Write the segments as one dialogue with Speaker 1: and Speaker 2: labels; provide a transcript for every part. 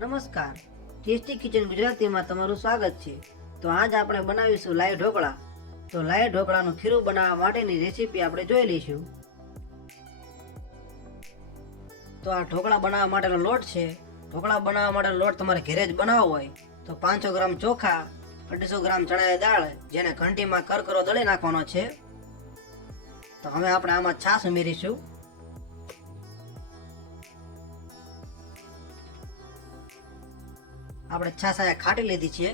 Speaker 1: નમસ્કાર. Tasty kitchen ગુજરાતીમાં તમારું સ્વાગત છે. તો આજ આપણે બનાવીશું લાઈ ઢોકળા. તો લાઈ ઢોકળાનું ખીરું બનાવવા માટેની રેસીપી આપણે જોઈ લઈશું. તો આ ઢોકળા બનાવવા માટેનો લોટ છે. ઢોકળા બનાવવા માટેનો લોટ તમારે ઘરે જ બનાવવો હોય. તો પાંચસો ગ્રામ ચોખા, અઢીસો ગ્રામ ચણાની દાળ, જેને ઘંટીમાં કરકરો દળી નાખવાનો છે. તો હવે આપણે આમાં છાશ ઉમેરીશું. આપણે છાશ ખાટી લીધી છે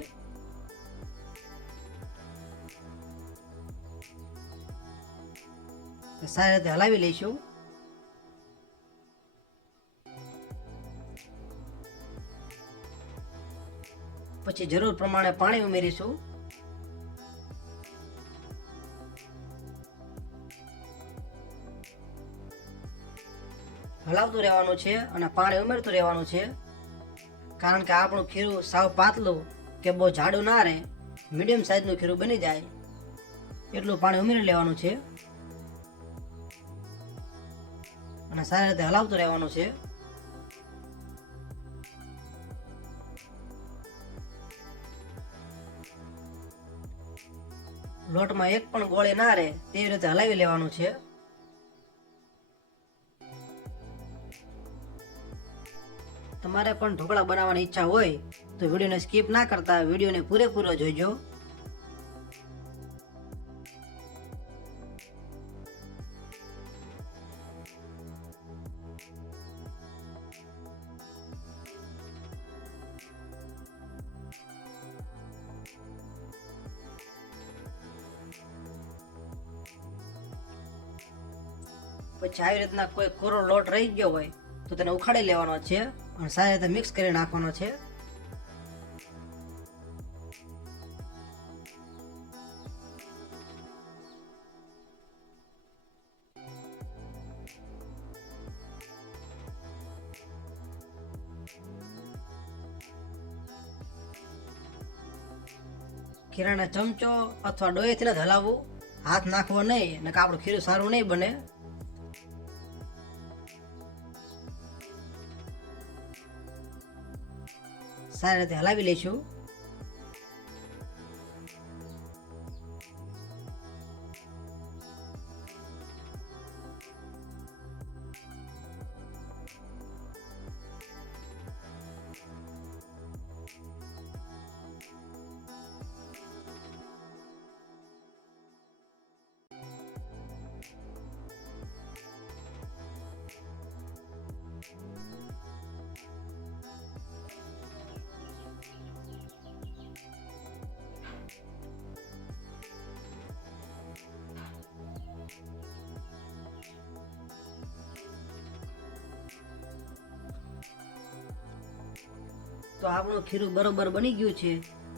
Speaker 1: સારી રીતે હલાવી લઈશું. પછી જરૂર પ્રમાણે પાણી ઉમેરીશું. હલાવતું રહેવાનું છે અને પાણી ઉમેરતું રહેવાનું છે. કારણ કે આપણું ખીરું સાવ પાતળું કે બહુ જાડું ના રહે મીડિયમ સાઇઝનું ખીરું બની જાય. એટલું પાણી ઉમેરી લેવાનું છે. અને સારી રીતે હલાવતું રહેવાનું છે. લોટમાં એક પણ ગોળી ના રહે તેવી રીતે હલાવી લેવાનું છે. તમારે પણ ઢોકળા બનાવવાની ઈચ્છા હોય, તો વિડીયોને સ્કીપ ના કરતા વિડીયોને પૂરેપૂરો જોઈજો પછી આવી રીતના કોઈ કોરો લોટ રહી ગયો હોય, તો તેને ઉખાડી લેવાનો છે. અને સારી રીતે મિક્સ કરી નાખવાનો છે. ખીરાને ચમચો અથવા ડોયેથી જ હલાવવું. હાથ નાખવો નહીં ને આપણું ખીરું સારું નહીં બને. સારી રીતે હલાવી લઈશું. તો આપણું ખીરું બરોબર બની ગયું છે.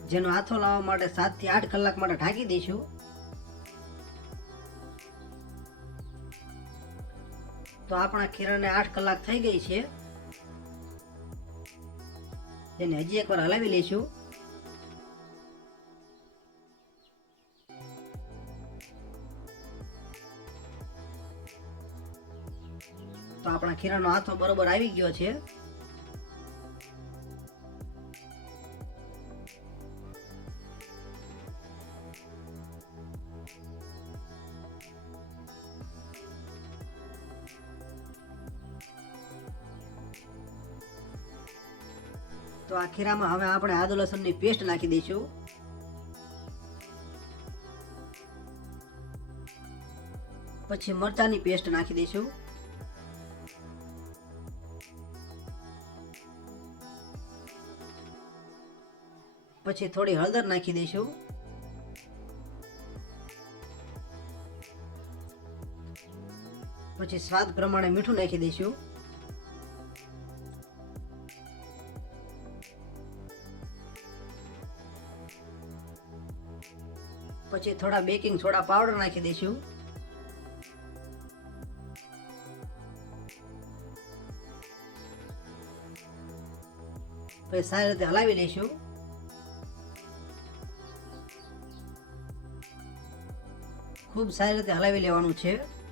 Speaker 1: જેનો હાથો લાવવા માટે સાતથી આઠ કલાક માટે ઢાંકી દઈશું. તો આપણા ખીરાને આઠ કલાક થઈ ગઈ છે. તેને હજી એકવાર હલાવી લઈશું. તો આપણા ખીરાનો હાથો બરોબર આવી ગયો છે. તો આ ખીરામાં હવે આપણે આદુ લસણની પેસ્ટ નાખી દઈશું. પછી મરચાની પેસ્ટ નાખી દઈશું. પછી થોડી હળદર નાખી દઈશું. પછી સ્વાદ પ્રમાણે મીઠું નાખી દઈશું. પછી થોડા બેકિંગ સોડા પાવડર નાખી દઈશું. પછી સારી રીતે હલાવી લઈશું. ખૂબ સારી રીતે હલાવી લેવાનું છે.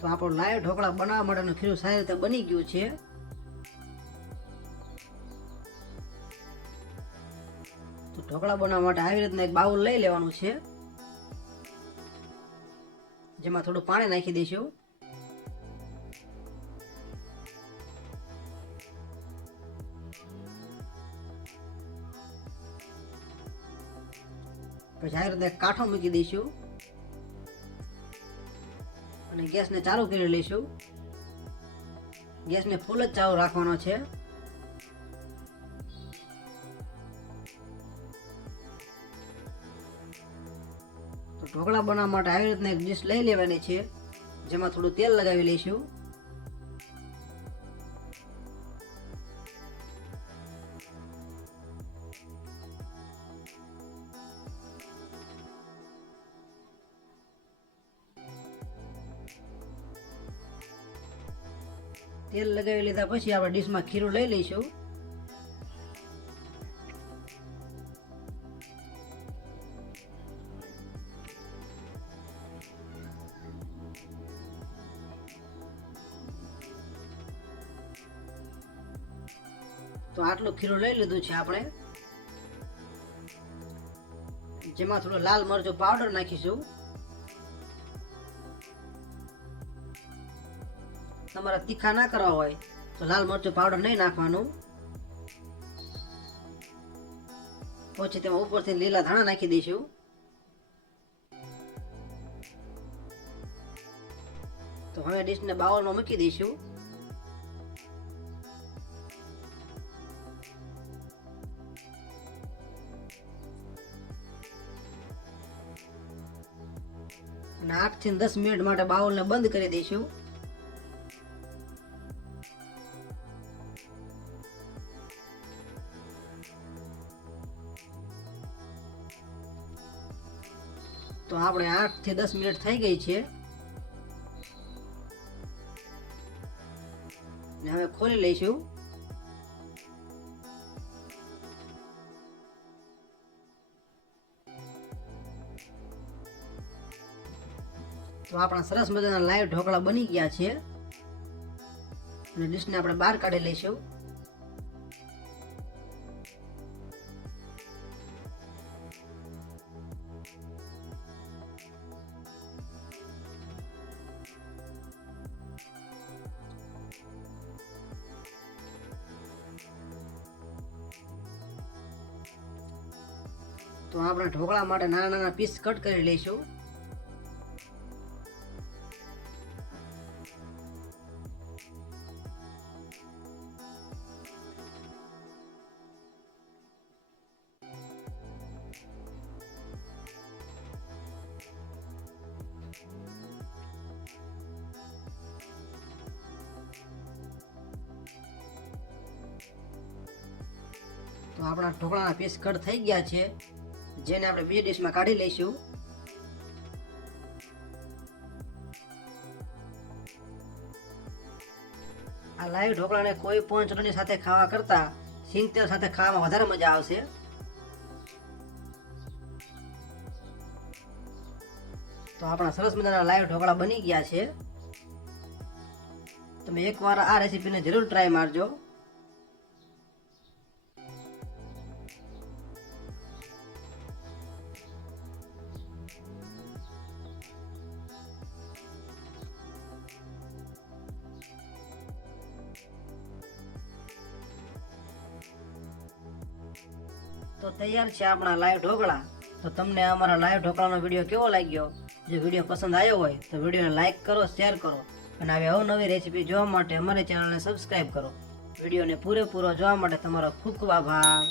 Speaker 1: તો આપણો લાઈવ ઢોકળા બનાવવા માટેનું ખીરું સારી રીતે બની ગયું છે. તો ઢોકળા બનાવવા માટે આવી રીતના એક બાઉલ લઈ લેવાનું છે. જેમાં થોડું પાણી નાખી દઈશું. પછી આવી રીતે કાંઠો મૂકી દઈશું. અને ગેસને ચાલુ કરી લઈશું. ગેસને ફૂલ જ ચાલુ રાખવાનો છે. તો ઢોકળા બનાવવા માટે આવી રીતના એક ડીશ લઈ લેવાની છે, જેમાં થોડું તેલ લગાવી લઈશું. તેલ લગાવી લીધા પછી આપણે ડીશમાં ખીરું લઈ લઈશું. તો આટલું ખીરું લઈ લીધું છે આપણે. જેમાં થોડો લાલ મરચો પાવડર નાખીશું. તમારે તીખા ના કરવા હોય, તો લાલ મરચું પાવડર નહીં નાખવાનું. પછી તેમાં ઉપરથી લીલા ધાણા નાખી દઈશું. તો હવે ડીશને બાઉલમાં મૂકી દઈશું. અને આઠથી દસ મિનિટ માટે બાઉલને બંધ કરી દઈશું. તો આપણે આઠથી દસ મિનિટ થઈ ગઈ છે. હવે ખોલી લઈશું. તો આપણા સરસ મજાના લાઈવ ઢોકળા બની ગયા છે. અને ડીશને આપણે બહાર કાઢી લઈશું. તો આપણે ઢોકળા માટે નાના નાના પીસ કટ કરી લઈશું. તો આપણા ઢોકળાના પીસ કટ થઈ ગયા છે. જેને આપણે બે ડીશમાં કાઢી લઈશું. આ લાઈવ ઢોકળાને કોઈ પણ ચટણી સાથે ખાવા કરતા સિંગ તેલ સાથે ખાવામાં વધારે મજા આવશે. તો આપણા સરસ મજાના લાઈવ ઢોકળા બની ગયા છે. તમે એકવાર આ રેસીપીને જરૂર ટ્રાય મારજો. તો તૈયાર છે આપણા લાઈવ ઢોકળા. તો તમને અમારા લાઈવ ઢોકળાનો વીડિયો કેવો લાગ્યો? જો વીડિયો પસંદ આવ્યો હોય, તો વિડીયોને લાઈક કરો, શેર કરો અને આવી અવનવી રેસીપી જોવા માટે અમારી ચેનલને સબસ્ક્રાઈબ કરો. વિડીયોને પૂરેપૂરો જોવા માટે તમારો ખૂબ ખૂબ આભાર.